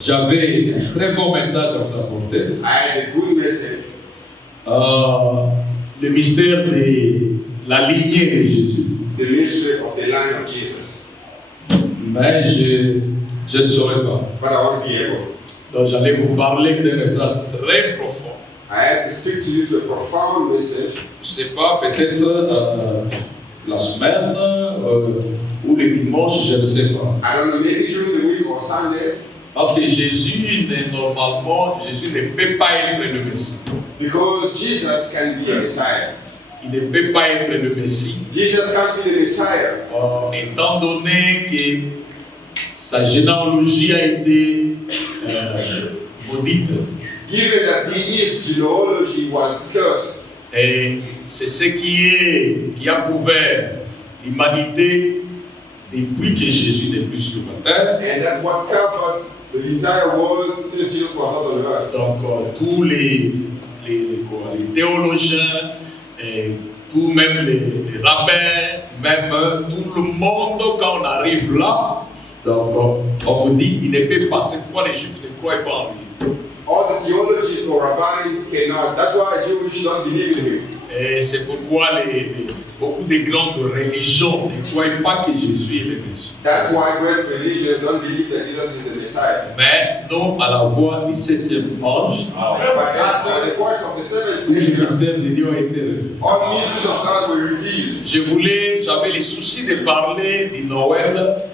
J'avais un très bon message à vous apporter. I had a good message. Le mystère de la lignée de Jésus. The mystery of the line of Jesus. Mais je ne saurais pas. But I want to be able. Donc j'allais vous parler d'un message très profond. I had to speak to you to a profound message. Je ne sais pas, peut-être la semaine ou le dimanche, je ne sais pas. I don't know, maybe during the week or Sunday. Parce que Jésus, normalement, Jésus ne peut pas être le Messie. Because Jesus can be a Messiah. Il ne peut pas être le Messie. Jesus can't be the Messiah. Étant donné que sa généalogie a été maudite. Given that his genealogy was cursed. Et c'est ce qui a couvert l'humanité depuis que Jésus n'est plus sur la terre. And that's what covered the entire world since Jesus was not on earth. Donc tous les théologiens, et tout même les rabbins, même tout le monde, quand on arrive là, donc on vous dit il ne peut pas. C'est pourquoi les Juifs ne croient pas en lui. All the theologians or rabbis cannot. That's why Jews don't believe in him. Et c'est pourquoi beaucoup de grandes religions ne croient pas que Jésus est le Messie. That's why great religions don't believe that Jesus is the Messiah. Mais nous, à la voix du 7e ange, But as for the voice of the seventh tous les angel, mystères de Dieu ont été révélés. all mysteries of God were revealed. J'avais le souci de parler du Noël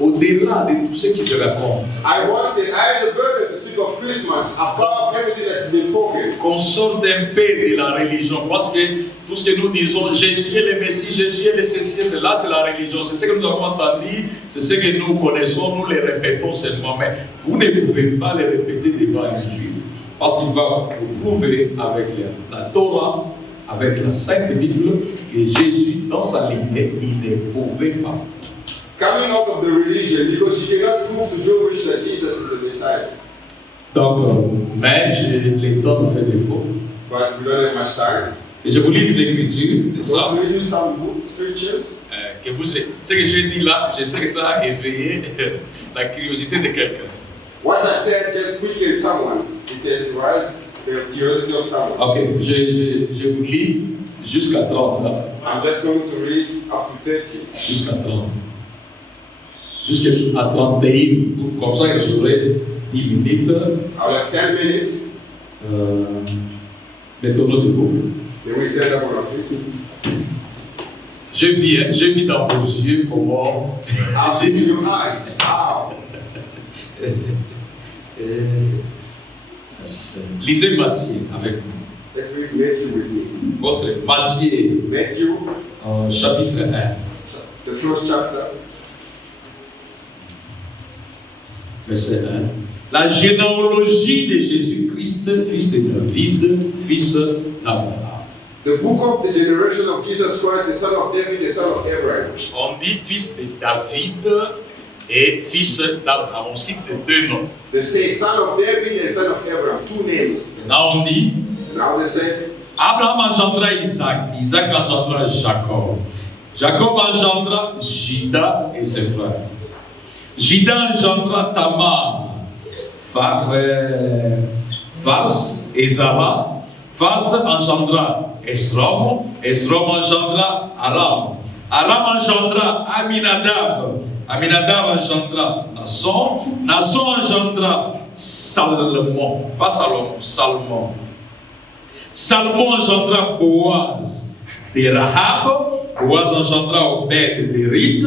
au-delà de tout ce qui se raconte. I had the burden to speak of Christmas above everything that has been spoken. Qu'on sorte un peu de la religion, parce que tout ce que nous disons, Jésus est le Messie, Jésus est le Ceci, cela c'est la religion. C'est ce que nous avons entendu, c'est ce que nous connaissons, nous les répétons seulement. Mais vous ne pouvez pas les répéter devant un juif, parce qu'il va vous prouver avec la Torah, avec la Sainte Bible, que Jésus, dans sa lignée, il ne pouvait pas. Coming out of the religion, because you cannot prove to Jewish that Jesus is the Messiah. Donc, mais le temps nous fait défaut. But we don't have much time. Et je vous lis l'écriture de So ça. to read you some good scriptures. Ce que je dis là, je sais que ça a éveillé la curiosité de quelqu'un. What I said just quickened someone. It says it rise the curiosity of someone. Ok, je vous lis jusqu'à 30 là. I'm just going to read up to 30. Jusqu'à 30. Jusqu'à 31, comme ça que j'aurai 10 minutes. I'll have 10 minutes. Mettons-nous debout. Then we stand up on our feet. Je vis dans vos yeux comment. I'll see in your eyes. How? Lisez Matthieu avec nous. Let's read Matthew with me. Votre Matthieu, Matthew, chapitre 1. the first chapter. Verset 1. La généalogie de Jésus-Christ, fils de David, fils d'Abraham. The book of the generation of Jesus Christ, the son of David, the son of Abraham. On dit fils de David et fils d'Abraham. On cite deux noms. They say son of David and son of Abraham, two names. Là on dit Now they say Abraham engendra Isaac, Isaac engendra Jacob, Jacob engendra Juda et ses frères. Juda engendra Tamar, Phars et Zara. Phars engendra Esrom, Esrom engendra Aram. Aram engendra Aminadab, Aminadab engendra Nasson, Nasson engendra Salmon, pas Salomon, Salmon. Salmon engendra Boaz de Rahab, Boaz engendra Obed de Rith,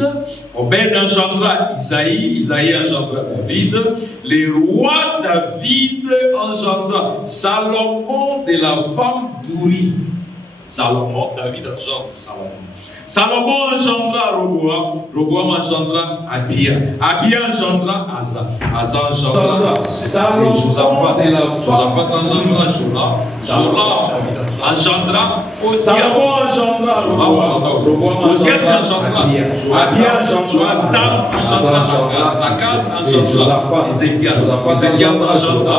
Obed engendra Isaïe, Isaïe engendra David, le roi David engendra Salomon de la femme d'Uri. Salomon, David engendre Salomon. Salomon engendra Roboam, Roboam engendra Abia, Abia engendra Asa, Asa engendra Salomon, Josaphat engendra Joram, Joram engendra Salomon engendra Roboam engendra Abia engendra Tam, engendra Akaz engendra Ézéchias, Ézéchias engendra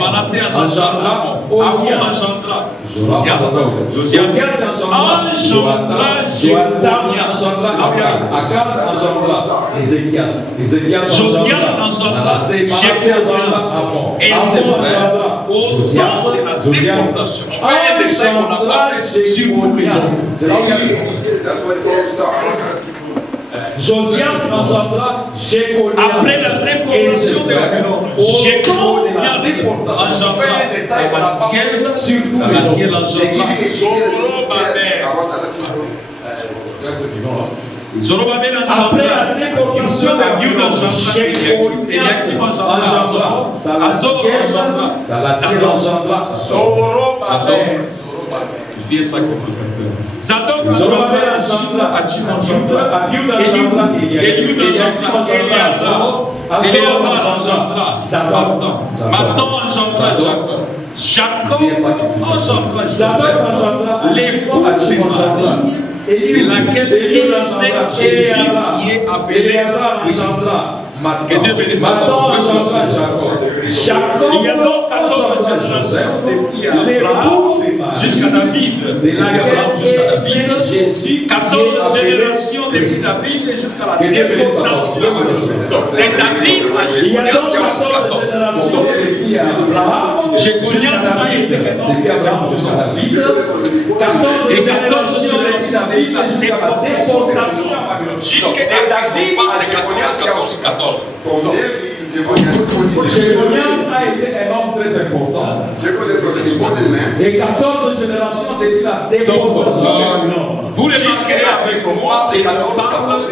Manassé engendra Amon engendra Josias engendra Joatam engendra Akaz engendra Ézéchias Josias engendra Jéconia. Et c'est vrai, au temps de la déportation. On fait un détail qu'on n'a pas fait sur tous les autres. That's where the problem starts. Josias engendra Jéconia. Après la déportation de Babylone, Jéconia engendra Salatiel, Salatiel engendra Zorobabel. Zorobabel Après la engendra déportation de Yud engendra Eliakim engendra Azor engendra Salatiel engendra Zorobabel. Il fait ça qu'on fait. Zadok Zorobabel engendra Achim engendra Abiud engendra Eliud engendra Eleazar. Eleazar engendra Zadok. Matan engendra Jacob. Jacob engendra Zadok engendra Achim engendra laquelle Eliud engendra Eleazar. qui est appelé Eleazar engendra Que Dieu bénisse. Matan engendra Jacob. Il y a donc 14 générations depuis Abraham jusqu'à David. De laquelle Jusqu'à David. Jésus 14 générations depuis David et jusqu'à la déportation de David à il y a donc Jéconias. 14 générations depuis Abraham Jéconias a été depuis Abraham jusqu'à David. 14 générations depuis David jusqu'à la déportation à Babylone. Jusqu'à David à Jéconias 14. From David to Jeconias, 14 Jéconias a été un homme très important. Jeconias was an important man. Et 14 générations depuis la déportation à Babylone. Vous les marquez avec moi les 14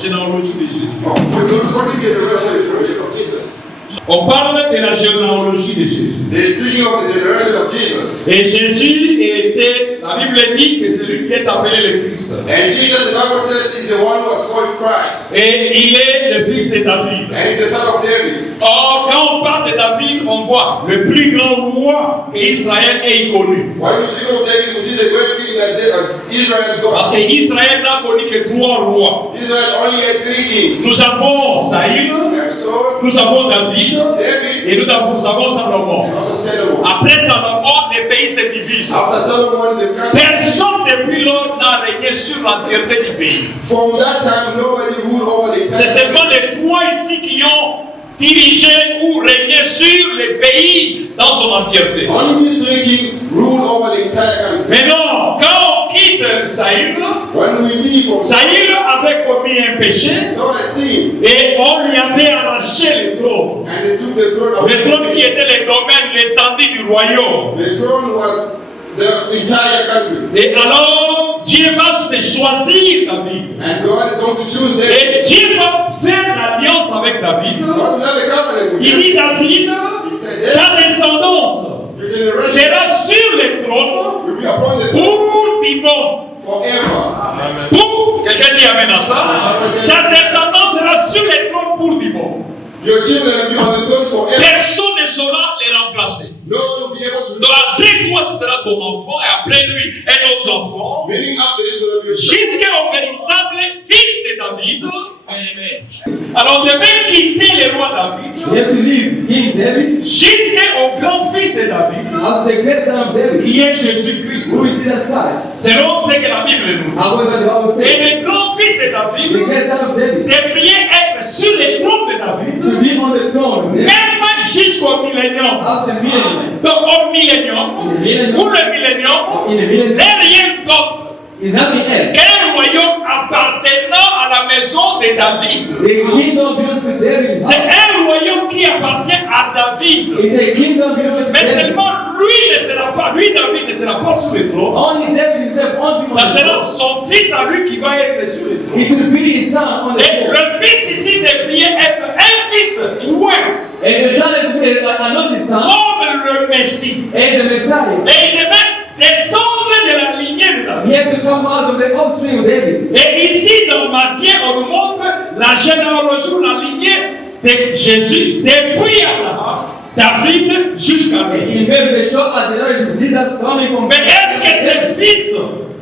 généalogie de Jésus. Oh, for the 14 generation of Jesus. On parle de la généalogie de Jésus. They're speaking of the generation of Jesus. Et Jésus était, la Bible dit que c'est lui qui est appelé le Christ. And Jesus, the Bible says, is the one who was called Christ. Et il est le fils de David. And he's the son of David. Or, quand on parle de David, on voit le plus grand roi qu'Israël ait connu. When we speak of David, we see the great king that Israel Parce got. qu'Israël n'a connu que 3 rois. Israel only had 3 kings. Nous avons Saïl, And so, nous avons David David et nous avons Salomon. and also Solomon. Après Salomon, les pays se divisent. After Solomon, the country. Personne depuis lors n'a régné sur l'entièreté du pays. From that time, nobody ruled over the C'est country. seulement les 3 ici qui ont dirigé ou régné sur les pays dans son entièreté. Only these 3 kings ruled over the entire country. Mais non, quand on quitte Saïl, When we leave from Saïl avait commis un péché Saul had sinned, et on lui avait arraché le trône. and they took the throne Le trône qui away. était le domaine, l'étendue du royaume. The throne was the entire country. Et alors, Dieu va se choisir David. And God is going to choose them. Et Dieu va faire l'alliance avec David. God will have a covenant with Il them. dit David, He said, ta descendance your generation sera sur le trône will be upon the throne pour Timon. forever. Pour, quelqu'un dit amen à ça. Ta descendance sera sur le trône pour Timon. Your children will be on the throne forever. Personne ne saura les remplacer. No one will be able to. Donc après toi, ce sera ton enfant, et après lui, un autre enfant, Meaning after this will be your child. jusqu'au véritable fils de David. Alors on devait quitter le roi David You have to leave King David jusqu'au grand fils de David, as the great son of David, qui est Jésus-Christ, who is Jesus Christ. selon ce que la Bible nous dit. According to the Bible Et says, le grand fils de the David great son of David devrait être sur le trône de David, to be on the throne même jusqu'au millénium. after millennium. Donc au millénium, ou le millénium, In the millennium n'est rien d'autre is nothing else. qu'un royaume appartenant à la maison de David. The kingdom belongs to David. C'est un royaume qui appartient à David. It's a kingdom belongs to Mais David. seulement lui ne sera pas, lui David ne sera pas sur le trône. Only David himself won't be on Ça the sera throne. son fils à lui qui va être sur le trône. It will be his son on the Et throne. le fils ici devrait être un fils doué, And the son will be another son comme le Messie. and the Messiah. Et il devait descendre de la lignée de David. He had to come out of the offspring of David. Et ici, dans Matthieu, on nous montre la généalogie ou la lignée de Jésus depuis Abraham, David jusqu'à lui. In very short as the knowledge of Jesus coming from Mais est-ce que ce fils,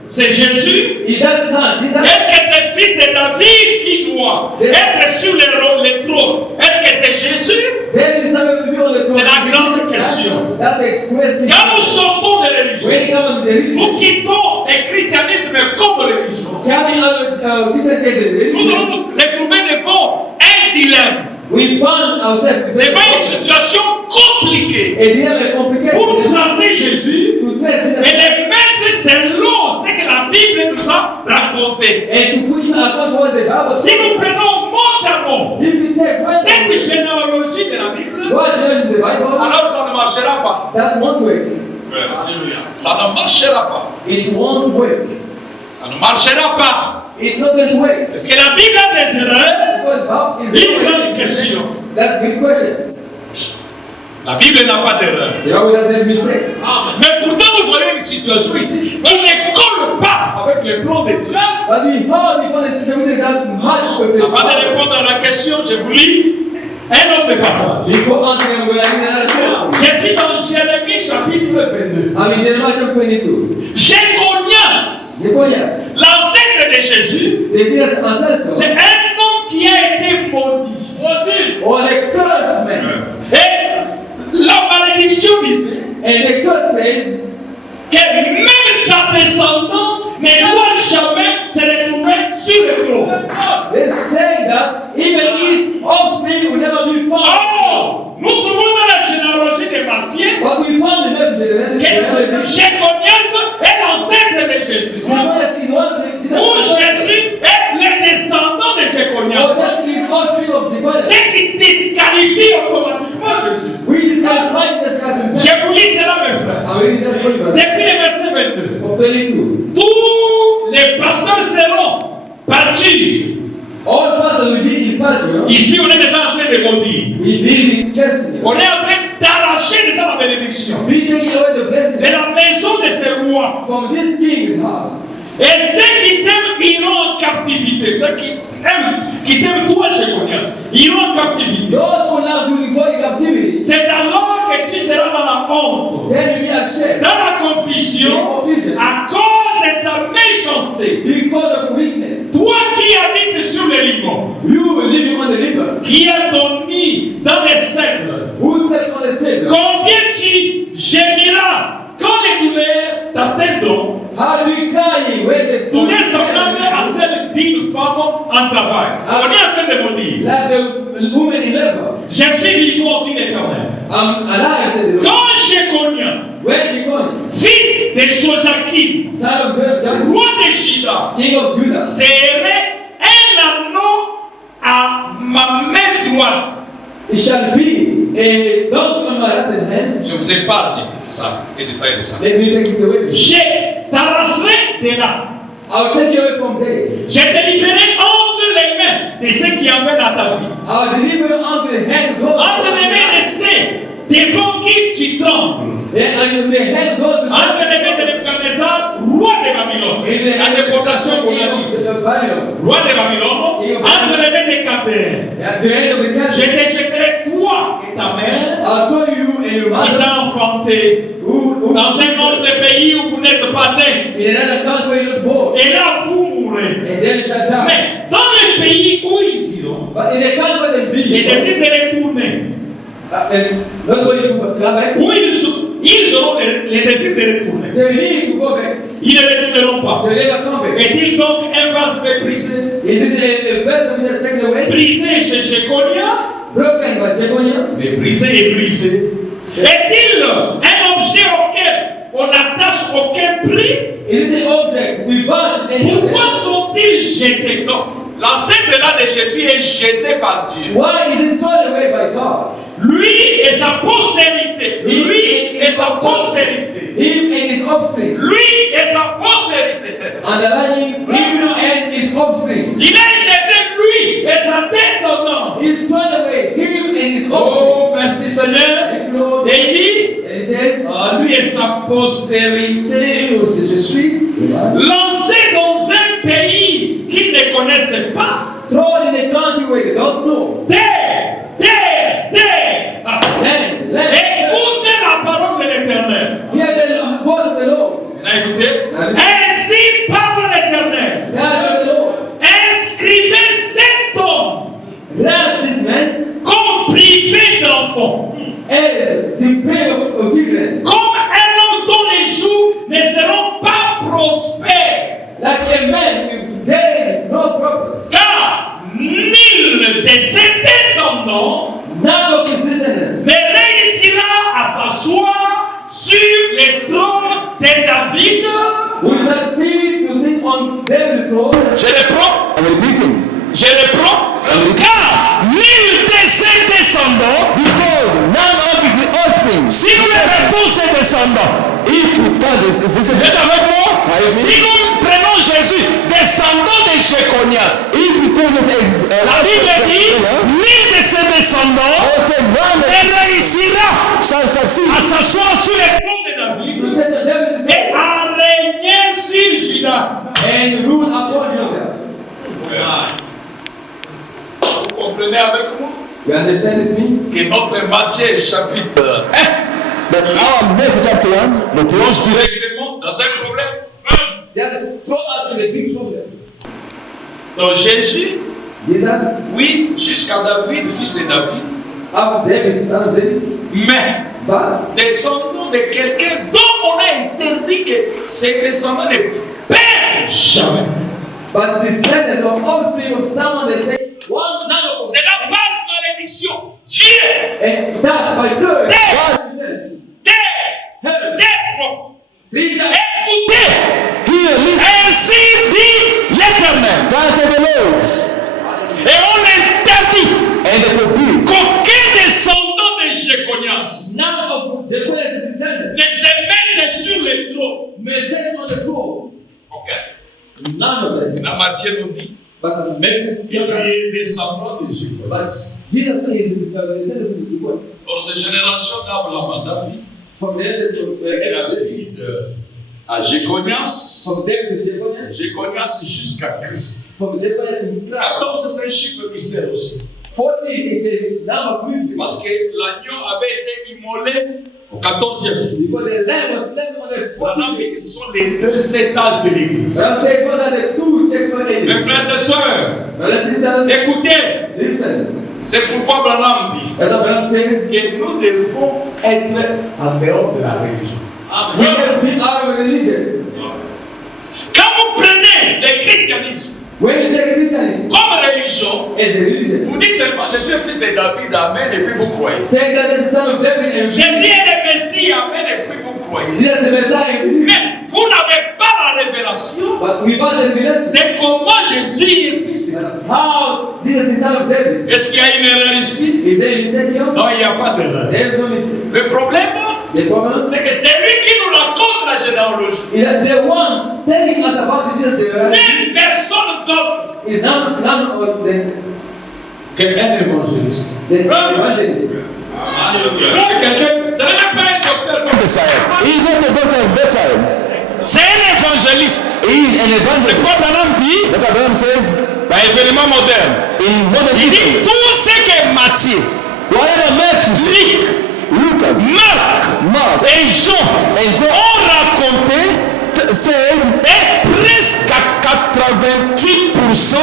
c'est Jésus? is that son, Jesus. Est-ce que c'est le fils de David qui doit être sur le trône? Est-ce que c'est Jésus? David is supposed to be on the throne. C'est la grande question. That's the question. Quand nous sortons de la When it religion, comes to the religion, nous quittons le christianisme comme religion. coming out of Christianity, Nous allons nous retrouver devant dilemme, We found ourselves devant une situation compliquée. a dilemma complicated. Pour placer Jésus To place et Jesus les mettre selon ce que la Bible nous a raconté. and to push him according to what the Bible Si says. nous prenons mot à mot If you take one cette généalogie de la Bible, what is the Bible, Alors ça ne marchera pas. that won't work. Alléluia. Ça ne marchera pas. It won't work. Ça ne marchera pas. It's not going to work. est-ce que la Bible a des erreurs? Because Bible is Une grande question. That's a good question. La Bible n'a pas d'erreur. The Bible doesn't have mistakes. Mais pourtant, nous voyons une situation ici qui ne colle pas avec le plan de Dieu. But we hold upon the situation that much perfect. Avant de répondre à la question, je vous lis un autre passage. Before answering, we're going to read another chapter. Je suis dans Jérémie chapitre 22. I'm in Jeremiah chapter 22. Jéconias, Jeconias, l'ancêtre de Jésus, the dearest ancestor, c'est un homme qui a été maudit. or the cursed man. Et la malédiction disait And the curse says, que même sa descendance ne doit jamais se retrouver sur le trône. they say that even his offspring will never be found. Oh, nous trouvons dans la généalogie des martyrs But we found the method que Jéconias est l'ancêtre de Jésus. Où Jésus est le descendant de Jéconias. Ce qui disqualifie automatiquement Jésus. Je vous lis cela, mes frères. Depuis le verset 22. Tous les pasteurs seront battus. Ici, on est déjà en train de maudire. On est en train d'arracher déjà la bénédiction de la maison de ce roi. From this king's house. Et ceux qui t'aiment iront en captivité. Ceux qui t'aiment toi, Jéconias, iront en captivité. Those who love you will go in captivity. C'est alors que tu seras dans la honte, Then you'll be ashamed. dans la confusion, à cause de ta méchanceté. Because of weakness. Toi qui habites sur le Liban, You will live on the river. qui as ton nid dans les cèdres, Who slept on the cedar? combien tu gémiras quand les douleurs t'atteindront. How do we cry when the Douleurs semblables à celles d'une femme en travail. On est en train de me dire, like the woman in labor? je suis vivant, dit l'Éternel. I'm alive, said the Lord. Quand Jéconia, When you come, fils de Joachim, son of God, roi de Juda, king of Judah, serait un anneau à ma main droite. it shall be a donkey on my right hand. Je vous épargne ça et détail de ça. Let me take this away. Je t'arracherai de là. I'll take you away from there. Je te livrerai entre les mains de ceux qui avaient à ta vie. I'll deliver you unto the hand of those. Entre les mains de ceux devant qui tu trembles. And the hand of those. Entre les mains de Nebuchadnezzar, roi de Babylone. La déportation qu'on a dit. Roi de Babylone. Entre les mains des Chaldéens. At the end of the Je country, te jetterai toi et ta mère I'll tell you and your qui mother t'a enfanté who dans un autre pays où vous n'êtes pas né. in another country you're born. Et là, vous mourrez. And then you shall die. Mais dans le pays où ils iront, But in the country where they ils be, décident de retourner. and not going to come back, Où ils auront les décident de retourner. they need to go back. Ils ne retourneront pas. They never come back. Est-il donc un vase brisé? Is it a verse that is taken away? Brisé chez Jéconia? Broken by Jeconiah? Mais brisé et brisé. Est-il un objet auquel on n'attache aucun prix? Is it an object we bought and Pourquoi sont-ils jetés? Non. L'ancêtre là de Jésus est jeté par Dieu. why is it thrown away by God? Lui et sa postérité. Lui et sa postérité. Him and his offspring. Lui et sa postérité. Underlining him and his offspring. Il est jeté lui et sa descendance. He's thrown away him and his offspring. Oh, merci Seigneur. Thank you, Lord. Et il dit, And he says, lui et sa postérité, où est-ce que je suis, lancé dans un pays qu'ils ne connaissaient pas. thrown in a country where they don't know. Terre, terre, terre. Ah. Land, land. Écoutez la parole de l'Éternel. Hear the voice of the Lord. Vous avez écouté? Ainsi parle l'Éternel. That's of the Lord. Inscrivez cet homme Grant this man comme privé d'enfant, as the prey of children, comme un homme dont les jours ne seront pas prospères. like a man with days no purpose. Car nul décédé descendants. If you count this, Vous êtes avec moi? Are you Si with me? nous prenons Jésus, descendant de Jéconias, if you count this, la Bible dit, nul de ses descendants I say none ne réussira shall succeed. à s'asseoir sur le trône de David You said the devil is et à régner sur Juda. and rule upon Judah. Vous comprenez avec moi You understand with me? que notre Matthieu chapitre 1 But our Matthew chapter 1, the plonge directement dans un problème. They have to throw out the big problem. Donc Jésus, Jesus, oui, jusqu'à David, fils de David, after David, son of David, mais but descendant de quelqu'un dont on a interdit que ses descendants ne perdent jamais. descendants of offspring of someone they say one none of C'est là par malédiction. Dieu, and that by third. Écoutez, here, listen, ainsi dit l'Éternel. God said the Lord, Et on interdit and they forbid qu'aucun descendant de Jéconias None of the descendants ne se mette sur le trône. may sit on the throne. ok. None of them. La Matthieu nous dit, But maybe il est descendant de Jéconias. but Jesus is the descendant of the world. Dans ces générations d'Abraham à David, From there to et à David à Jéconias, from David to Jeconiah, Jéconias jusqu'à Christ. from Jeconiah to Christ. 14, c'est un chiffre mystère aussi. 40 is the number of mystery. Parce que l'agneau avait été immolé au 14e jour. Because the lamb was slain on the On a 40th day. dit que ce sont les deux étages de l'église. But I'm saying those are the two textual Mes ages. frères et sœurs, Brothers and sisters, écoutez, listen. c'est pourquoi Branham dit That's what Branham says. que nous devons être en dehors de la religion. We have to be out of religion. Quand vous prenez le christianisme When you take Christianity comme religion, as a religion, Vous dites seulement je suis le fils de David, amen, et puis vous croyez. saying that is the son of David and Jésus est le Messie, amen, et puis vous croyez. Jesus is the Messiah, Mais vous n'avez pas la révélation but without the revelation, de comment Jésus est fils de David. how Jesus is son of David? Est-ce qu'il y a une erreur ici? Is there a mistake here? Non, il n'y a pas d'erreur. There is no mistake. Le problème, The problem c'est que c'est lui qui nous raconte la généalogie. is that the one telling us about Jesus, the Même personne d'autre is none of qu'un évangéliste. the evangelist. Là, quelqu'un, ce n'est même pas un docteur comme ça. He is not the doctor of Bethel. C'est un évangéliste. He is an C'est evangelist. quoi Branham dit? What Abraham says Dans l'événement moderne. in modern Il dit history. tout ce que Matthieu, Whatever Matthew, Luc, Lucas, Marc Mark, et Jean and John ont raconté said et presque à 88%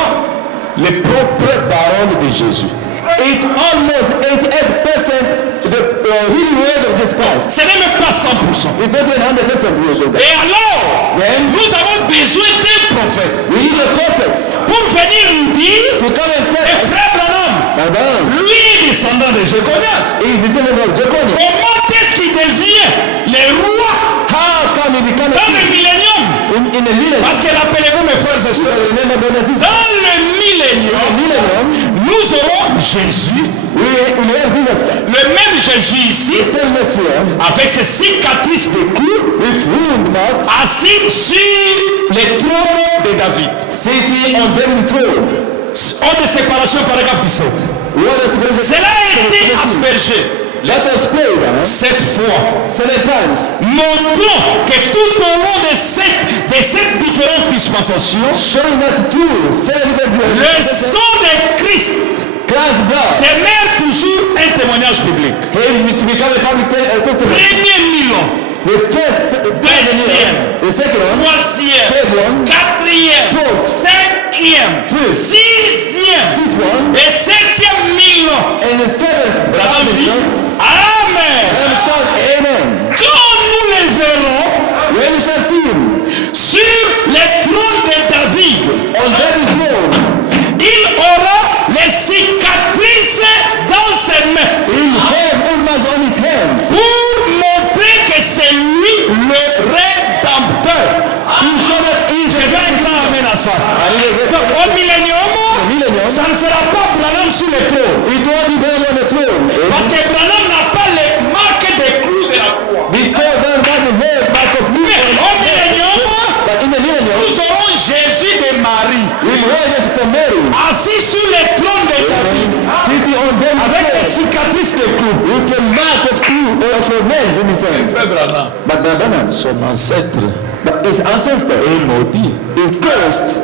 les propres paroles de Jésus. It almost 88% the real word of this Christ. ce n'est même pas 100%. It's not even 100% word of God. Et alors, Then nous avons besoin d'un prophète we need the prophets pour venir nous dire, to come and tell et us, frère Branham, Madame, lui est descendant de Jéconias. he is descendant of Jeconiah. Comment est-ce qu'il devient le roi How come he become a dans le king millénium? in the millennium? Parce que rappelez-vous mes frères et sœurs, Remember, brothers and sisters, dans le millénium, millennium, nous aurons Jésus, we have Jesus, le même Jésus ici, the same Messiah, avec ses cicatrices de coups, with wound marks, assis sur le trône de David. sitting on David's throne. Hors de séparation, paragraphe 17. Cela a été aspergé Let us pray that 7 fois. 7 times, Montrons que tout au long de cette différentes dispensations, showing that through 7 le sang de Christ Christ's blood, demeure toujours un témoignage biblique. him to become a public testament. Premier million, The first, the second one, troisième, third one, quatrième, fourth, cinquième, fifth, sixième sixth one, et septième million. and the seventh. Branham dit, And Amen. shout amen. Quand nous les verrons When we shall see him sur le trône de David, on David's throne, il aura les cicatrices dans ses mains he'll have old man on his hands pour montrer que c'est lui le rédempteur. to show that he is Je vais un grand amen à ça. Donc au millénium, millennium. ça ne sera pas Branham sur le trône. It won't be there on the throne. Parce que Branham n'a pas les marques des clous de la croix. Because that It's a mark of two of nails in his hands. Frère Branham, But Branham, son ancêtre but his ancestor est maudit. is cursed.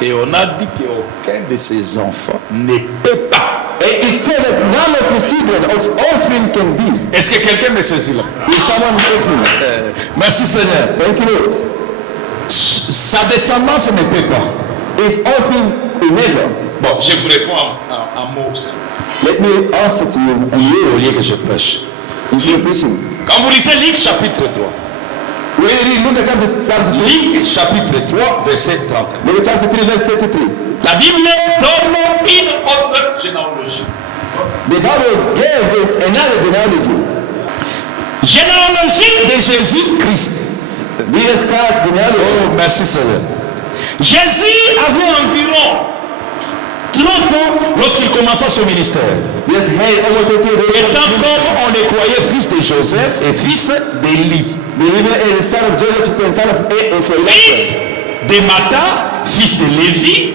Et on a dit qu'aucun de ses enfants ne peut pas. And it said that none of his children of offspring can be. Est-ce que quelqu'un me saisit là? Is someone with me? Merci Seigneur. Thank you, Lord. Sa descendance ne peut pas. His offspring will never. Bon, je vous réponds en mots. Let me answer to you Au and lieu you que je prêche. instead of preaching. Quand vous lisez Luc chapitre 3, When you read Luke chapter 3, Luc chapitre 3, verset 31. Luke chapter 3, verse 33. La Bible donne une autre généalogie. The Bible gave another genealogy. Généalogie de Jésus-Christ. Jesus Christ genealogy. Oh, merci Seigneur. Jésus avait environ 30 ans lorsqu'il commença son ministère. Yes, hey, over 30 years. Étant comme on le croyait fils de Joseph et fils d'Élie. Believing in the son of Joseph and son of Fils Ephraim. de Matthat, fils de Lévi.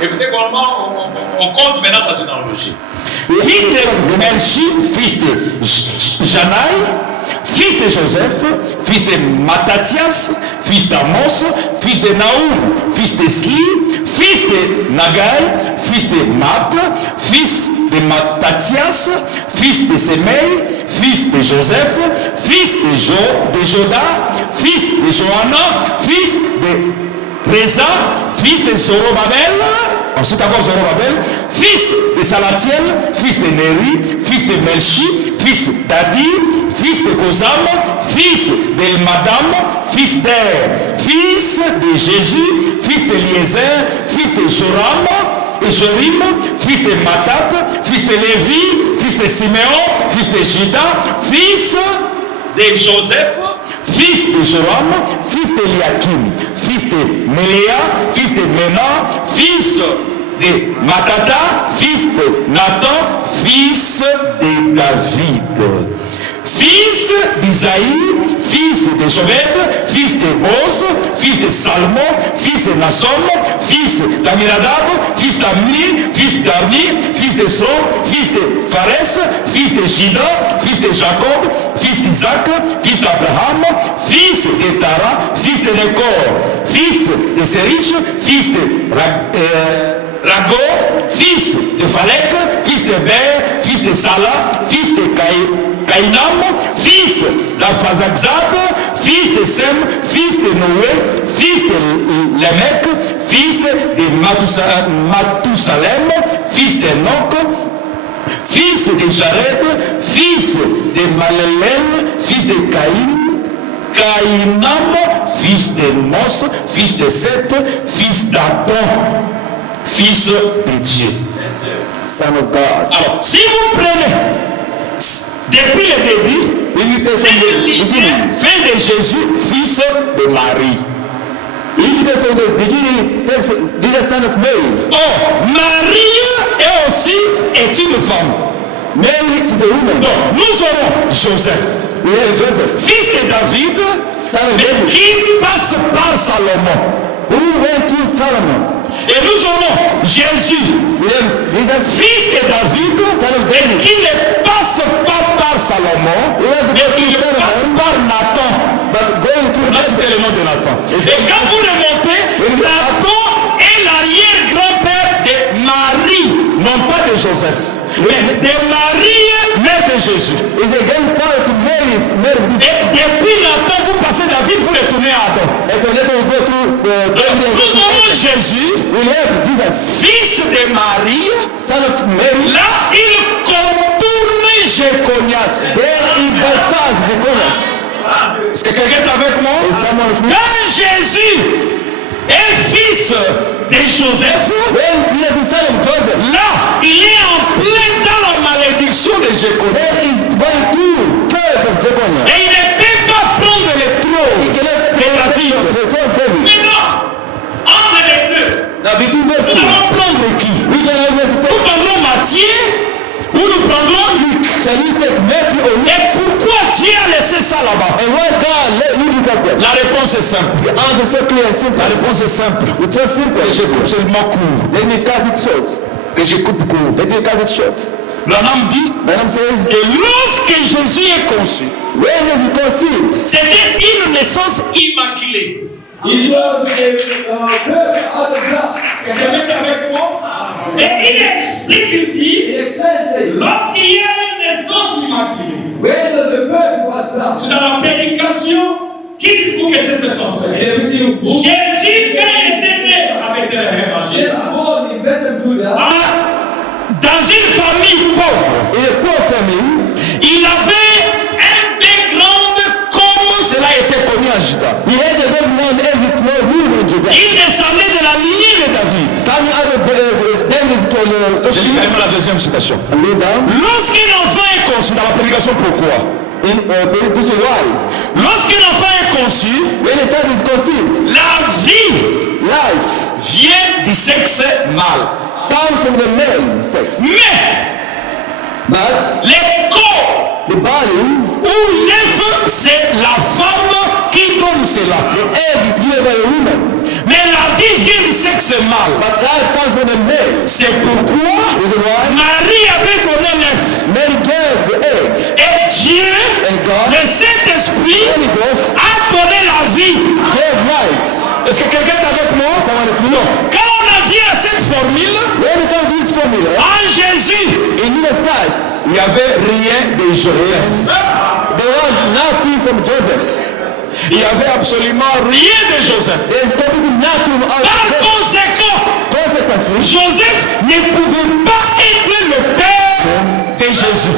Écoutez comment on compte maintenant sa généalogie. Fils de Melchi, fils de Janaï, fils de Joseph, fils de Mattathias, fils d'Amos, fils de Naoum, fils de Sli, fils de Nagai, fils de Mat, fils de Mattathias, fils de Semei, fils de Joseph, fils de Joda, fils de Johanna, fils de Reza, fils de Zorobabel, ensuite encore Zorobabel, fils de Salatiel, fils de Neri, fils de Melchi, fils d'Adi, fils de Kozam, fils d'Elmadam, fils d'Er, fils de Jésus, fils d'Eliezer, fils de Joram et Jorim, fils de Matat, fils de Lévi, fils de Siméon, fils de Juda, fils de Joseph, fils de Joram, fils d'Eliakim, fils de Méléa, fils de Ména, fils de Matata, fils de Nathan, fils de David, fils d'Isaïe, fils de Jobed, fils de Boz, fils de Salmon, fils de Nassom, fils d'Amiradab, fils d'Amni, fils d'Arni, fils de So, fils de Phares, fils de Jida, fils de Jacob, fils d'Isaac, fils d'Abraham, fils de Tara, fils de Nekor, fils de Serich, fils de Rago, fils de Phalek, fils de Ber, fils de Salah, fils de Caïnam, fils d'Alphazagzad, fils de Sem, fils de Noé, fils de Lamech, fils de Mathusalem, fils d'Enoch, fils de Jared, fils de Malélène, fils de Caïnam, fils de Mos, fils de Seth, fils d'Adam, fils de Dieu. Son of God. Alors, si vous prenez depuis le début, fait de Jésus, fils de Marie. If you take from the beginning, Jesus son of Mary. Oh, Marie est aussi une femme. Mary is a woman. Donc, nous aurons Joseph, We have Joseph, fils de David, son of mais David, qui passe par Salomon. who went to Solomon. Et nous aurons Jésus, We have Jesus, fils de David, son of et David. qui ne passe pas par Salomon, We have to mais go qui to passe Solomon, par Nathan. but going to Là, c'était le nom de Nathan. Et quand vous remontez, Nathan est l'arrière-grand-père de Marie, non pas de Joseph, mais de Marie, mère de Jésus. is a grandfather to Mary's Mary. Et depuis Nathan, vous passez David, vous retournez à Adam. And from there we go to David and Nous aurons Jésus, we have Jesus, fils de Marie. son of Mary. Là, il contourne Jéconias. Then he bypassed the corners. Est-ce que quelqu'un est avec moi? Is someone with me? Quand Jésus est fils de Joseph, When Jesus is son of Joseph, là, il est en plein dans la malédiction de Jéconias. then he's going to curse of Jeconiah. Et il ne peut pas prendre le He trône cannot de take David. the throne of David. Mais non, entre les deux, Now between those nous two, allons prendre qui? we can have to Nous take. prendrons Matthieu ou nous prendrons Luc. Shall you take Matthew or Luke? Et pourquoi Dieu a laissé ça là-bas? And why God let you look at them? La réponse est simple. The answer is so clear and simple. La réponse est simple. It's so simple. Que je coupe seulement court. Let me cut it short. Que je coupe court. Let me cut it short. Branham dit Branham says, que lorsque Jésus est conçu, when is he conceived? c'était une naissance immaculée. It was a birth out of blood. Quelqu'un est avec moi? Et il explique, il It dit, explains, saying, lorsqu'il y a une naissance immaculée, when does the birth was c'est blood? dans la prédication qu'il faut que c'est cette enseigne. Everything who Jésus, quand il était né avec des Jesus born in Bethlehem, Judah, Dans une famille pauvre, In a poor family, il avait un background comme cela était connu en Juda. he had a background as it was known in Judah. Il descendait de la lignée de David. Coming out of David's Je lis carrément la deuxième citation. read down. Lorsqu'un enfant est conçu, dans la prédication pourquoi? This is why. Lorsqu'un enfant est conçu, When a child is conceived, la vie life vient du sexe mâle. comes from the male sex. Mais But les corps the body, ou l'œuf, c'est la femme qui donne cela. the egg is given by a woman. Mais la vie vient du sexe mâle. But life comes from the male. C'est pourquoi Reason why? Marie avait donné l'œuf. Mary gave the egg. Et Dieu, And God le Saint-Esprit, Holy Ghost a donné la vie. gave life. Est-ce que quelqu'un est avec moi? Someone is no. Quand on a vu à cette formule, When it comes to this formula, en Jésus, in Jesus Christ, il n'y avait rien de Joseph. there was nothing from Joseph. Il n'y avait absolument rien de Joseph. There is completely nothing out Par of Joseph. conséquent, Consequently, Joseph ne pouvait pas être le père de Jésus.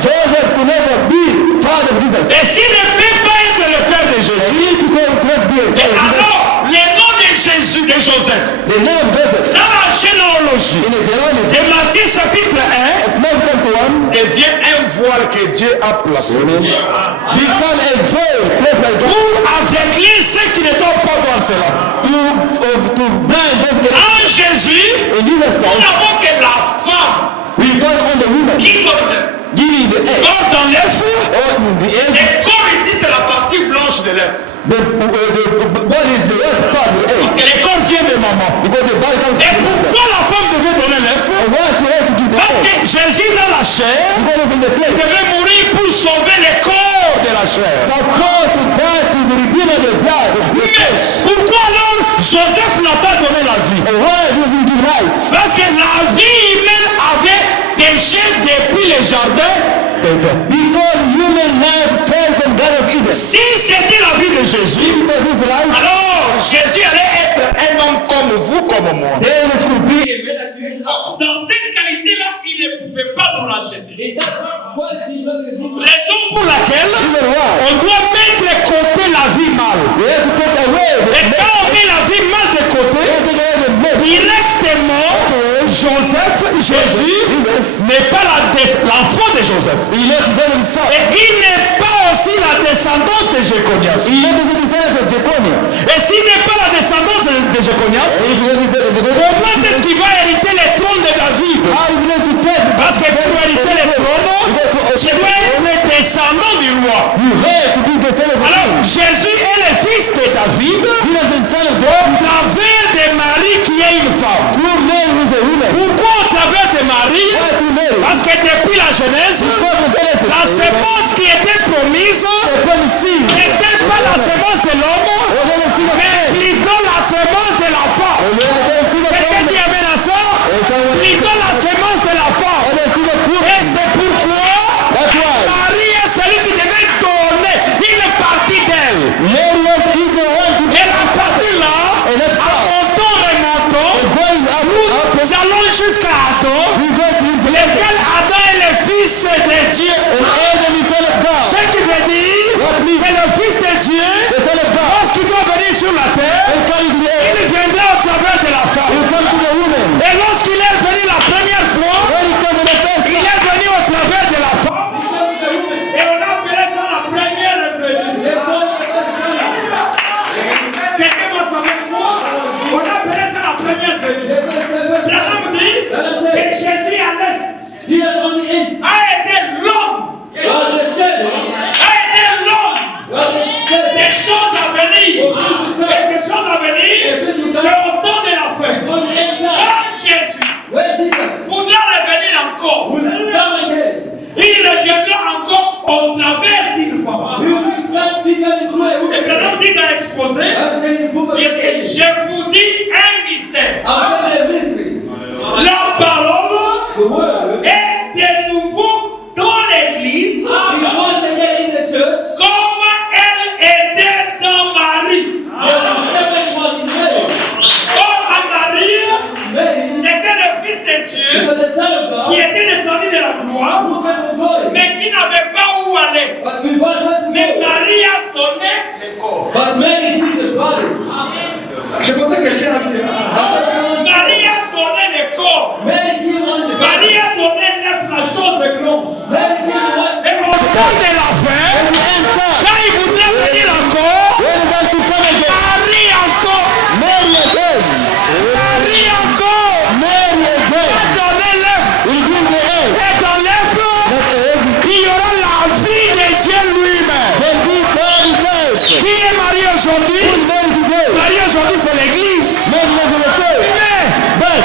Joseph could never be father of Jesus. Et s'il ne peut pas être le père de Jésus, If he could be a et father of Jesus, alors le nom de Jésus, de Joseph, the name of Joseph dans la généalogie in the genealogy de Matthieu chapitre 1, of Matthew chapter 1 devient un voile que Dieu a placé become a veil placed by God pour aveugler ceux qui ne doivent pas voir cela. to blind those who En Jésus, in Jesus nous Christ. n'avons que la femme We found on the woman qui donne l'œuf. giving the egg. Or dans l'œuf, Or in the egg, le corps ici c'est la partie blanche de l'œuf. the body is the red part of the egg. Parce que le corps vient de maman. Because the body comes Et from the mother. pourquoi la femme devait donner l'œuf? And why she had to give the Parce que egg? Jésus dans la chair Because it's in the flesh. devait mourir pour sauver le corps de la chair. Supposed to die to the redeemer of the blood of the Mais flesh. pourquoi alors Joseph n'a pas donné la vie? And why does he give life? Parce que la vie humaine avait péché depuis le jardin d'Éden. Because human life fell from God of Eden. Si c'était la vie de Jésus, Because his life, alors Jésus allait être un homme comme vous, comme moi. then it could be Dans cette qualité-là, il ne pouvait pas nous racheter. it does not quality, not the deep. Raison Pour laquelle reason why on doit mettre de côté la vie mal. we have to take away Et quand on met la vie mal de côté, directement, Joseph, Jésus, n'est pas l'enfant de Joseph. he left God himself. Et il n'est pas aussi la descendance de Jéconias. He left the descendants of Jeconiah. Et s'il n'est pas la descendance de Jéconias, If he left comment est-ce qu'il va hériter le trône de David? how is he going to take? Parce que pour hériter le trône, tu dois être le descendant du roi. You have to be the son of the Alors, king. Jésus est le fils de David, He is the son of au God. travers de Marie qui est une femme. Through Mary who is a woman. Pourquoi au travers de Marie? Why through Mary? Parce que depuis la Genèse, Because of Genesis. la sémence qui était promise The promised seed. n'était pas la sémence de l'homme, Was not the seed of mais man. plutôt la sémence de la femme. Was not the seed of Quelqu'un man. dit amen à ça? Plutôt la sémence de la femme. Was the seed of fruit. Et c'est pourquoi That's why. Marie est celui qui devait donner une partie d'elle. Mary was the one to Et la partie là, And that part. remontant, Going up, nous allons jusqu'à Adam, we go to his lequel Adam est le fils de Dieu. And Adam is son of God. Ce qui veut dire What means que le fils de Dieu, the son of God. lorsqu'il doit venir sur la terre, And come to the earth. il viendra au travers de la He femme. come to the woman. Et lorsqu'il est venu la première fois, When he come to the first il est venu au travers de la femme. et on appelait ça la première venue. They call it the first coming. Quelqu'un va avec moi? On appelait ça la première venue. They call it the first La coming. Bible dit que Jésus à l'est Jesus on the east a été l'homme exposé, I'm saying the book of il dit, Revelation. je vous dis un mystère. I'm telling you a mystery. La parole The word est de nouveau dans l'église is once again in the church. comme elle était dans Marie. Heaven was in Mary. Comme à Marie, Mary c'était le Fils de Dieu was the Son of qui God était descendu de la gloire, who came from glory. mais qui n'avait pas où aller. But we want her to Mais go. Marie a donné le corps. But Mary did the body. Je pensais que quelqu'un a vu. Marie a donné le corps. Mary gave only the body. Marie a donné l'œuf, la chose blanche. Mary gave what? Et au temps de la fin, quand il voudrait venir encore, Marie encore, Marie encore, a donné l'œuf. Et dans l'œuf, il y aura la vie de Dieu lui-même. Qui est marié aujourd'hui? Marié aujourd'hui, c'est l'église. Mais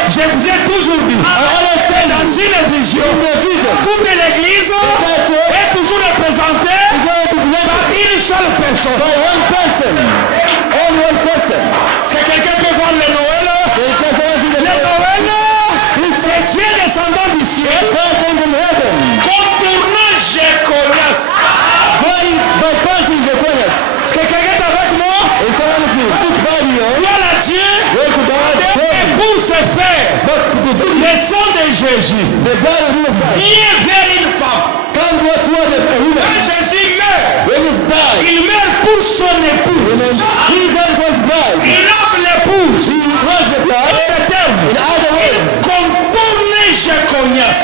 je vous ai toujours dit, dans une vision, toute l'église est toujours représentée par une seule personne. Est-ce que quelqu'un peut voir le Noël? Le Noël, c'est Dieu descendant du ciel, contournant Jéconias. Est-ce que quelqu'un est avec moi? Gloire à Dieu. Et pour ce faire, le sang de Jésus vient vers une femme. Quand Jésus meurt, il meurt pour son épouse. Il lave l'épouse. En termes, il contourne Jéconias.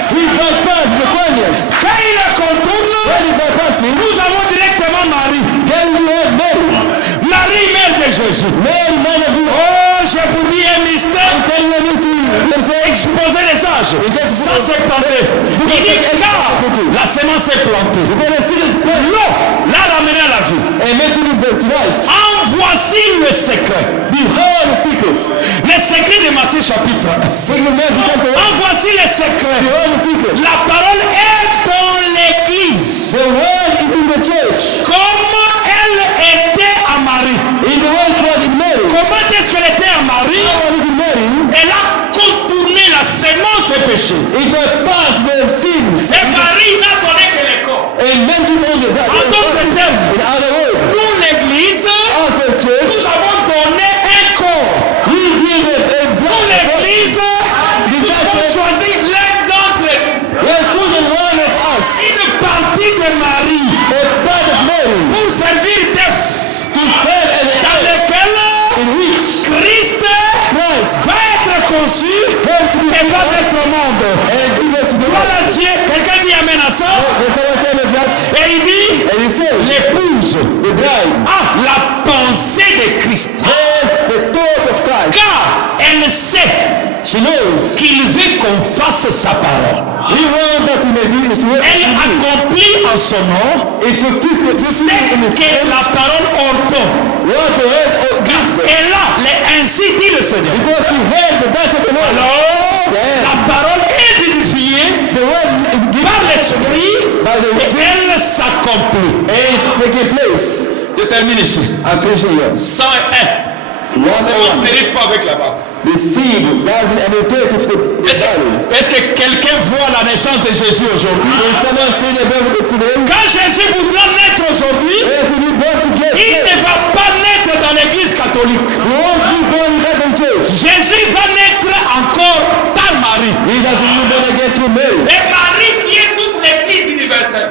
Quand il le contourne, nous avons directement Marie. Marie, mère de Jésus. Oh, je vous dis un mystère. Exposer les âges. 170. Il dit car la semence est plantée. L'eau l'a ramené à la vie. En voici le secret. Le secret de Matthieu chapitre 1. En voici le secret. La parole est dans l'église. Comment elle était à Marie. Comment est-ce qu'elle était à Marie? Elle a contourné la semence du péché. Et Marie n'a donné que le corps. En d'autres termes, nous l'église, nous avons donné un corps. Nous l'église, nous avons choisi l'un d'entre une partie de Marie pour servir d'œuf dans lequel Christ va être conçu et va être au monde. Voilà Dieu. Quelqu'un dit amen à ça. Et il dit l'épouse a la pensée de Christ. Car elle sait qu'il veut qu'on fasse sa parole. Elle accomplit en son nom ce que la parole ordonne. Et là, ainsi dit le Seigneur. Alors, la parole est vivifiée par l'esprit et elle s'accomplit. Je termine ici. 101. C'est on ne mérite pas avec la barque. Est-ce que quelqu'un voit la naissance de Jésus aujourd'hui? Quand Jésus voudra naître aujourd'hui, il ne va pas naître dans l'église catholique. Jésus va naître encore par Marie. Et Marie qui est toute l'église universelle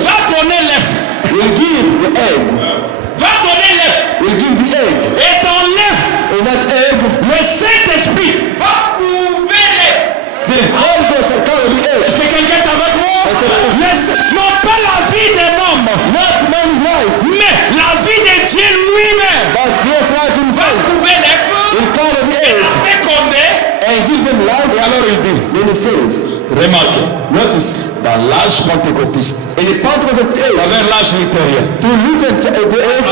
va donner l'œuf. Va donner l'œuf. Et dans l'œuf, le Saint-Esprit va couver l'œuf. Est-ce que quelqu'un est avec moi? Non pas la vie d'un homme, mais la vie de Dieu lui-même va couver l'œuf. Et la fait condamner. Et alors il dit, remarquez, dans l'âge pentecôtiste, vers l'âge luthérien,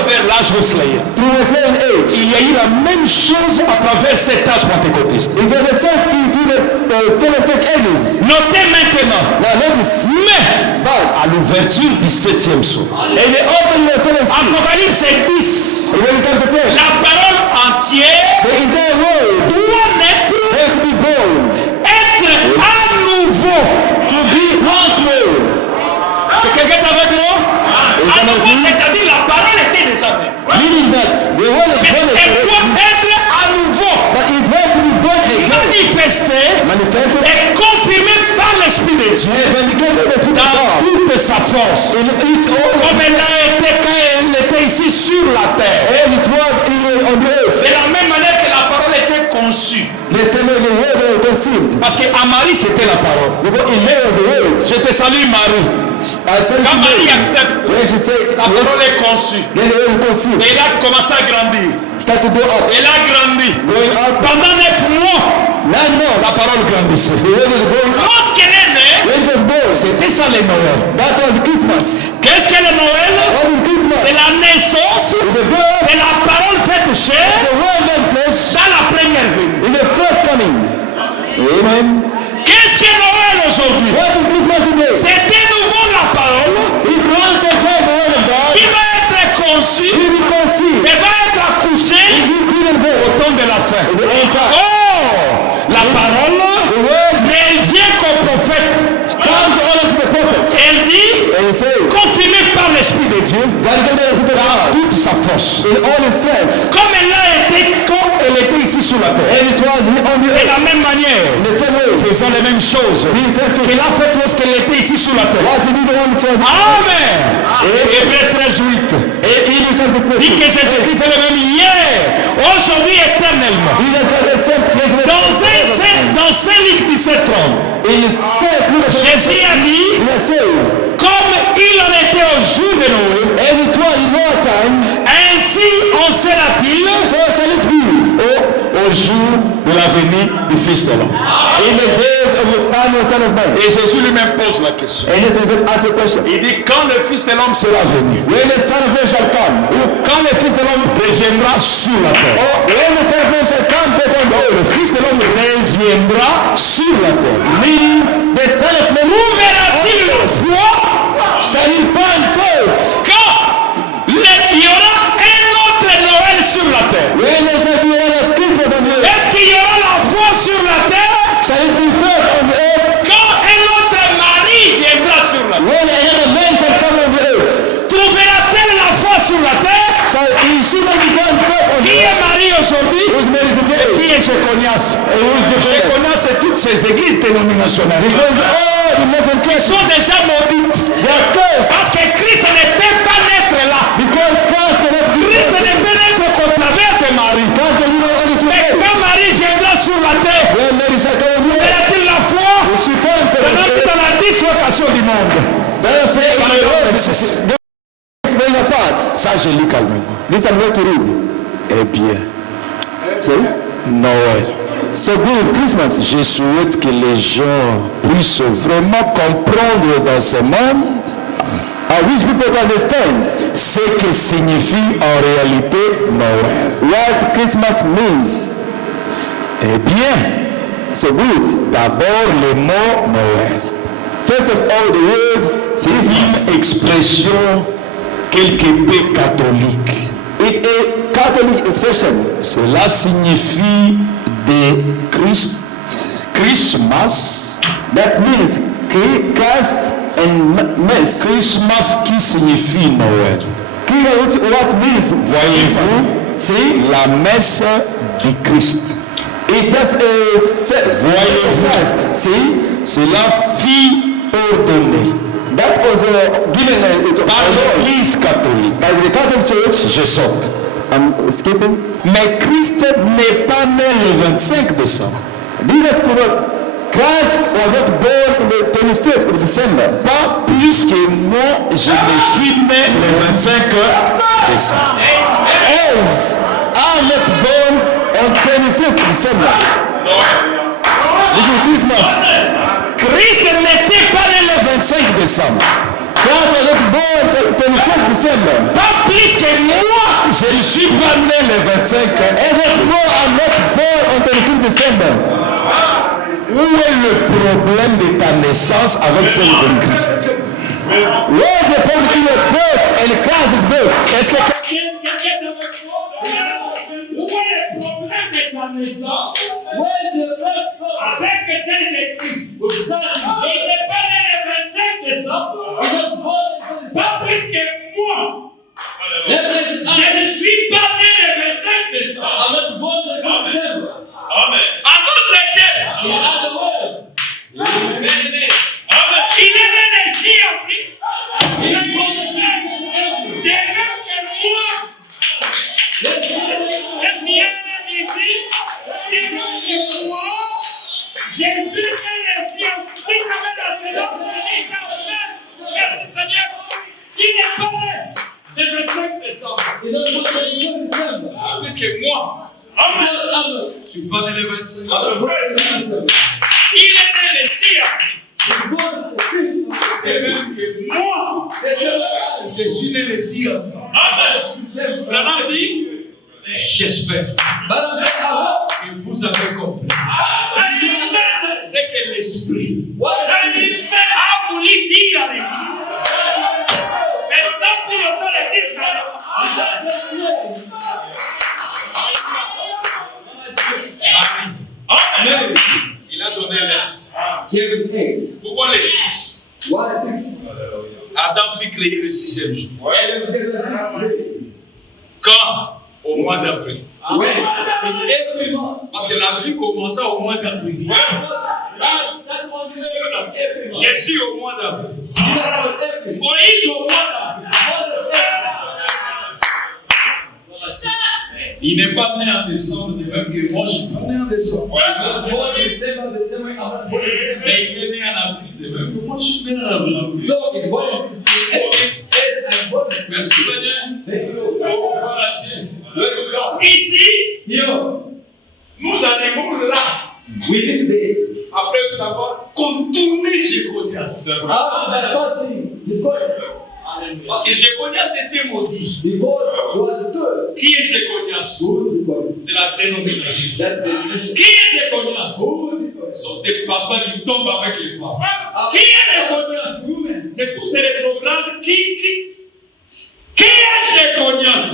vers l'âge wesleyien, il y a eu la même chose à travers cet âge pentecôtiste. Notez maintenant, mais à l'ouverture du 7e sceau. And they open the seventh seal. Apocalypse 10. And when it comes to ten, La parole entière the entire world doit naître, has to be born, être à nouveau. to be once more. Quelqu'un est avec moi? À nouveau, c'est-à-dire la parole était déjà née. Meaning that the word of Mais God is elle doit correct, être à nouveau but it has to be born again. manifestée Manifested et confirmée par l'Esprit de Dieu and vindicated by the Spirit of dans God. toute sa force. In its own, Comme elle a été quand elle était ici sur la terre. as it was on the earth. De la même manière que la parole était conçue. The same way the word was conceived. Parce qu'à Marie, c'était la parole. Because in Mary was the word. Je te salue, Marie. I said to Quand Marie Mary, accepte, when she said la parole yes, est conçue. then the word was conceived. Et elle a commencé à grandir. Start to go up. Elle a grandi. Going up. Pendant 9 mois, 9 la months. parole grandissait. The word was going up. Lorsqu'elle est née, When it was born, c'était ça le Noël. that was Christmas. Qu'est-ce que le Noël? What is Christmas? C'est la naissance The birth, de la parole faite chair the word made flesh dans la première venue. in the first coming. Amen. Qu'est-ce que Noël aujourd'hui? What is Christmas today? C'est de nouveau la parole It once again the word of God. qui va être conçue He will conceive. et va être accouchée He will give birth. au temps de la fin. The end time. Oh! La parole The word ne vient qu'au prophète. comes only to the prophet. Elle dit, And he says, confirmée par l'Esprit de Dieu, validated by the dans God toute sa force. in all his strength. Comme elle a été quand elle était ici sur la terre. And it was on the De earth la même manière, in the same way. faisant les mêmes choses He said to qu'elle a fait lorsqu'elle était ici sur la terre. what she did on the church. Amen. Hébreux 13:8 And Hebrews chapter dit 13. que Jésus-Christ est le même hier, aujourd'hui, éternellement. He is the same place. Dans Saint Luc 17:30, In the same place. Jésus a dit, He says, comme il en était au jour de Noé, as it was in our time, ainsi en sera-t-il so shall it be. au jour de la venue du Fils de l'homme. In the days of the time of the Son of Man. Et Jésus lui-même pose la question. And this is ask a question. Il dit, quand le Fils de l'homme sera venu, When the Son of Man shall come, ou quand le Fils de l'homme reviendra sur la terre, or when the Son of Man shall come back on the earth, le Fils de l'homme reviendra sur la terre. meaning the Son of Man Où verra-t-il la foi shall he find faith. quand il y aura un autre Noël sur la terre? When there shall be another Christmas on the earth, Est-ce qu'il y aura la foi sur la terre shall it be faith on the earth? quand un autre mari viendra sur la terre? When another man shall come on the earth, Trouvera-t-elle la foi sur la terre? shall she not be found faith on the Qui earth? est marié aujourd'hui? Who is married today? Qui est Jéconias? And who is the brother? Jéconias, c'est toutes ces églises dénominationnelles. Because all the Muslim Elles churches, sont déjà maudites. they are cursed. Parce que Christ ne peut pas naître là. Because Christ cannot be Christ ne peut naître qu'au travers de Marie. Christ can do only to Mais faith. quand Marie viendra sur la terre, When Mary shall come on the earth, verra-t-il la foi? she found faith. Dans la dislocation du monde. Don't say in Dans the le earth, 26. going apart. Ça, je lis calmement. This I'm going to read. Eh bien, Sorry? Noël. So good, Christmas. Je souhaite que les gens puissent vraiment comprendre dans ce monde I wish people to understand ce que signifie en réalité Noël. what Christmas means. Eh bien, So good. d'abord le mot Noël. First of all, the word C'est Christmas. une expression quelque peu catholique. It's a Catholic expression. Cela signifie de Christmas. That means Christ and Mass. Christmas qui signifie Noël. What means? Voyez-vous, See, la messe du Christ. it does Voyez-vous, Christ. See, cela fut ordonné that was given par l'Église catholique. by the Catholic Church. Je saute. I'm skipping. Mais Christ n'est pas né le 25 décembre. Jesus could not. Christ was not born on the 25th of December. Pas plus que moi, je ne suis né le 25 décembre. As I'm not born on 25th of December. This is Christmas. Christ n'était pas né le 25 décembre. Christ was not born on 25th December. Pas plus que moi, je ne suis pas né le 25 As I'm not born on 25th December. Où est le problème de ta naissance avec celle de Christ? Where the poverty of birth and class is birth. Est-ce que Quelqu'un de votre où est le problème de ta naissance avec celle de Christ? Il n'est pas né le 25 décembre, pas plus que moi. Je ne suis pas né le 25 décembre. En d'autres termes, il est né le 6 avril. De même que moi. Est-ce qu'il y a un ici? De même que moi. Je suis né le 6 avril. Merci Seigneur. Il n'est pas né le 25 décembre. Plus que moi. Amen. Je ne suis pas né le 25. Il est né le 6 avril. Et même que moi, je suis né le 6 avril. Amen. Branham dit, j'espère que vous avez compris. C'est que l'Esprit a voulu dire à l'Église, mais sans pour autant le dire. Amen. Il a donné l'œuf. Pourquoi le 6? Adam fut créé le 6e jour. Quand? Au mois d'avril. Parce que la vie commença au mois d'avril. Jésus au mois d'avril. Moïse au mois d'avril. Il n'est pas né en décembre, de même que moi je ne suis pas né en décembre. Mais il est né en avril, de même que moi je suis né en avril. Merci Seigneur. Ici, nous arrivons là. Après savoir contourner Jéconias. Parce que Jéconias était maudit. Qui est Jéconias? C'est la dénomination. Qui est Jéconias? Ce sont des pasteurs qui tombent avec les femmes. Qui est Jéconias? C'est tous ces programmes qui est Jéconias?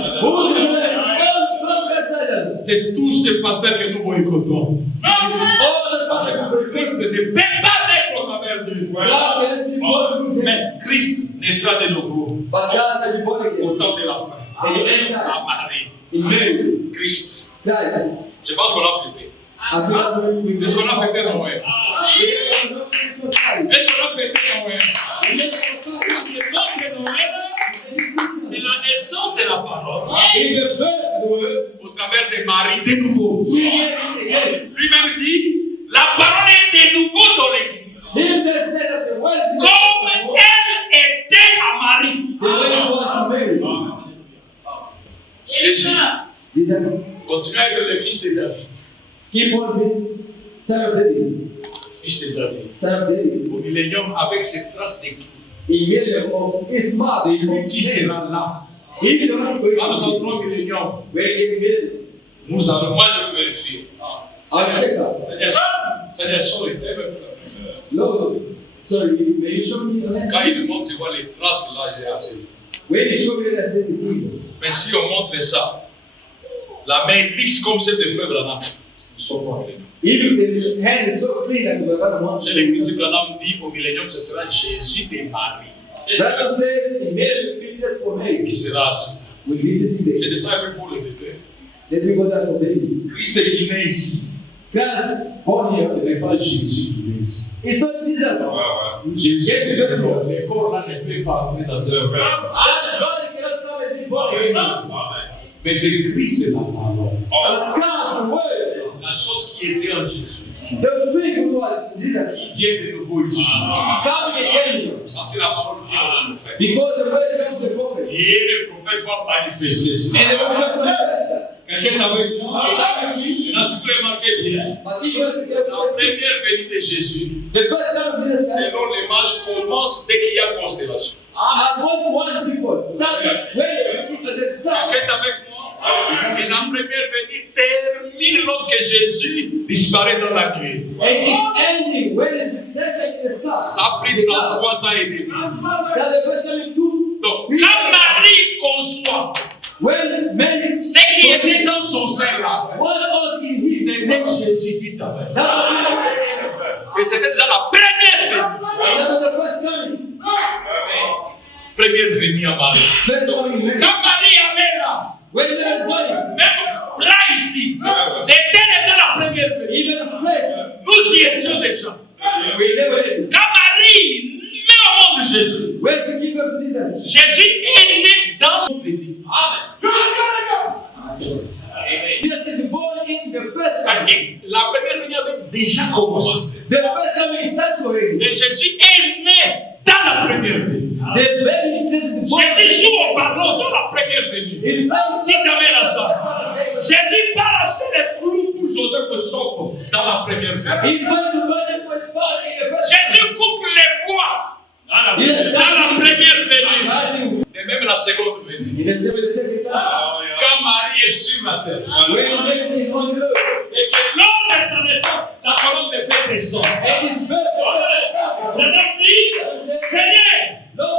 C'est tous ces pasteurs que nous boycottons. Parce que Christ ne peut pas naître au travers d'eux. Mais Christ naîtra de nouveau au temps de la fin. À Marie. Christ. Je pense qu'on a fêté. Est-ce qu'on a fêté Noël? Est-ce qu'on a fêté Noël? Noël, c'est la naissance de la parole. Au travers de Marie de nouveau. Lui-même dit, la parole est de nouveau dans l'église. Comme elle était à Marie. Jésus continue à être le fils de David. Fils de David. Au millénium, avec ses traces d'église. C'est lui qui sera là. Quand nous entrons au millénium, nous allons, moi je veux vérifier. Seigneur, sur les quand il me montre, tu vois les traces là, j'ai assez. Mais si on montre ça, la main lisse comme celle de frère Branham, nous sommes pas clément. J'ai l'écriture Branham dit au millénium, ce sera Jésus de Marie qui sera assis. J'ai des sables pour le bébé. Christ qui naît ici. Ce n'est pas Jésus qui naît ici. Jésus, le corps là ne peut pas entrer dans un verre. Mais c'est Christ la parole. La chose qui était en Jésus. Qui vient de nouveau ici. Parce que la parole vient en nous faire. Et le prophète va manifester ça. Quelqu'un avec moi? Là, si vous remarquez bien, la première venue de Jésus, selon l'image, commence dès qu'il y a constellation. Quelqu'un avec moi? Et la première venue termine lorsque Jésus disparaît dans la nuit. Sa mis 33 ans et demi. That's the first time in two. Donc, quand Marie conçoit When men, ce qui était dans son sein là, what was in his c'était Jésus dit d'abord. That was Et c'était déjà la première venue. the first coming. Première venue à Marie. First coming. Men. Quand Marie allait là, When men are going, même là ici, c'était déjà la première venue. even pray, Nous y étions déjà. we never did. Quand Marie met au monde Jésus, When to give up to Jesus. Jésus est né dans le venue. Jesus is born in the first coming. Et la première venue avait déjà commencé. The first coming starts already. Mais Jésus est né dans la première venue. The baby Jesus is born. Jésus joue au ballon dans la première venue. He's born. Dites amen à ça. Jésus part acheter les clous pour Joseph au choc dans la première venue. He's going to run and put fire in the first Jésus coupe les bois dans la première venue. Et même la seconde venue. in the second coming. Quand Marie est sur la terre. When man is on the earth, Et que lors de sa naissance, la colonne de feu descend. and his birth, Le homme dit, Seigneur,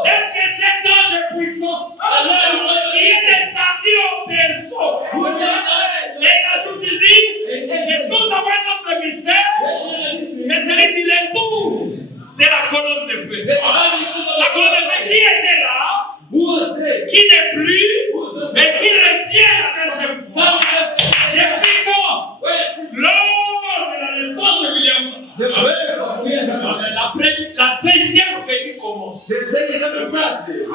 est-ce que cet ange puissant qui est descendu au berceau, et il ajoute, il dit, que nous avons notre mystère, c'est celui du retour de la colonne de feu. La colonne de feu qui était là, who was there? qui n'est plus, mais qui revient la deuxième fois. Depuis quand? Lors de la naissance de William, The birth of William. la deuxième venue commence. The second coming started.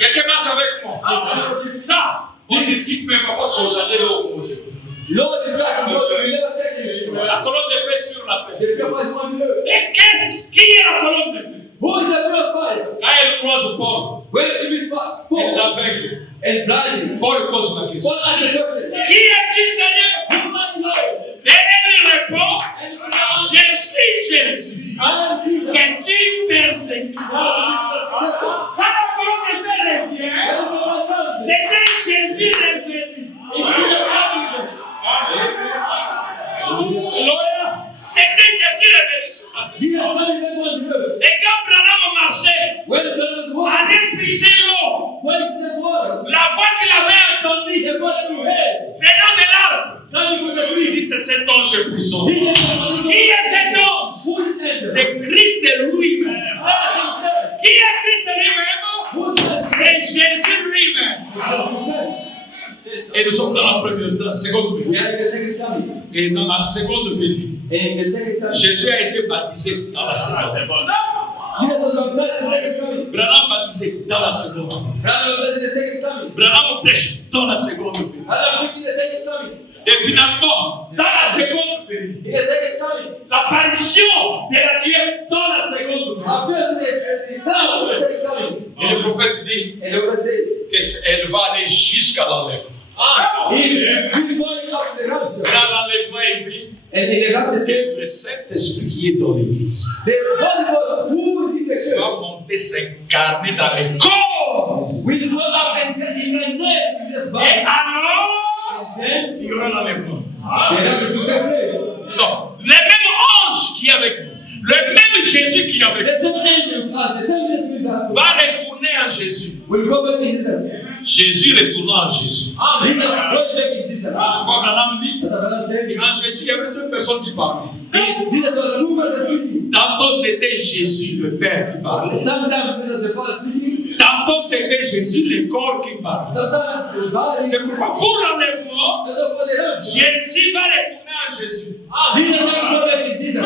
Quelqu'un marche avec moi. Ça, on discute même pas parce qu'on changeait le haut. Lord is back. Lord will never take you. La colonne de feu sur la terre. The people is on the earth. Et qui est la colonne de feu? Who is the first fire? Quand elle croise Paul, Where should we fight? elle Paul l'aveugle. and blinding. Paul pose la question. Paul asked the question. Qui es-tu, Seigneur? Who are you? Et elle répond, je suis Jésus. I am Jesus. Que tu persécutes. Quand la colonne de feu revient, c'était Jésus revenu. Alléluia. C'était Jésus revenu sur la terre. Jesus coming back on the earth. Et quand Branham marchait, When the Lord was allait puiser l'eau, when he said water, la voix qu'il avait entendue the voice you heard, venant de l'arbre, coming from the il tree. dit c'est cet ange puissant. He Qui said, est cet ange? who is it? C'est Christ lui-même. Qui est Christ lui-même? Who is it? C'est Jésus lui-même. Et nous sommes dans la seconde We venue. are in the second coming. Et dans la seconde venue, And in the second coming, Jésus a été baptisé dans la seconde. Jesus was baptized in the second coming. Branham baptisé dans la seconde. Brother was baptized in the second coming. Branham prêche dans la seconde venue. Brother preached in the second coming. Et finalement, dans la seconde venue, In the second coming, l'apparition de la nuée dans la seconde venue. appears in the sound of the second coming. Et le prophète dit And the word says, qu'elle va aller jusqu'à l'enlèvement. he will going up the rapture. Dans l'enlèvement, il dit And in the rapture says, le Saint-Esprit qui est dans l'Église the Holy Ghost who is in the church va monter s'incarner dans les corps. will go up and in the name of Jesus' Et body. alors, And then il y aura l'enlèvement. the rapture will take place. Non, le même ange qui est avec nous, le même Jésus qui est avec The nous, same angel with us, the same spirit that va retourner en Jésus. will go back in Jesus. Jésus retournant en Jésus. Jesus going back in Jesus. Pourquoi Branham dit That's what I'm saying. en Jésus, il y avait deux personnes qui parlaient. Jesus was two brothers speaking. Tantôt c'était Jésus, le Père, qui parlait. Sometimes Jesus the Father speaking. Tantôt c'était Jésus, le corps, qui parlait. Sometimes the body. C'est pourquoi pour l'enlèvement, That's for the rapture. Jésus va retourner en Jésus. Jesus going to go back in Jesus.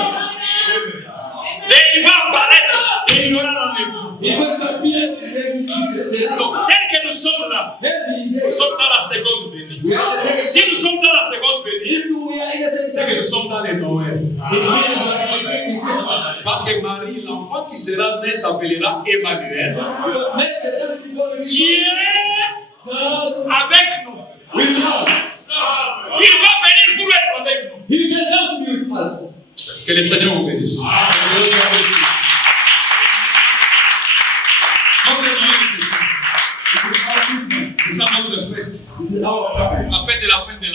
Et il va apparaître et il y aura l'enlèvement. He's going to appear in the Donc tel que nous sommes là, nous sommes dans la seconde venue. We are the Si nous sommes dans la seconde venue, If we are in the c'est que second nous sommes dans les Noël. Parce que Marie, l'enfant qui sera né s'appellera Emmanuel. Dieu avec nous. with us. Il va venir pour être avec nous. He shall come to be with us. Que le Seigneur vous bénisse. C'est ça notre fête. This is our time. La fête de la fin de l'année.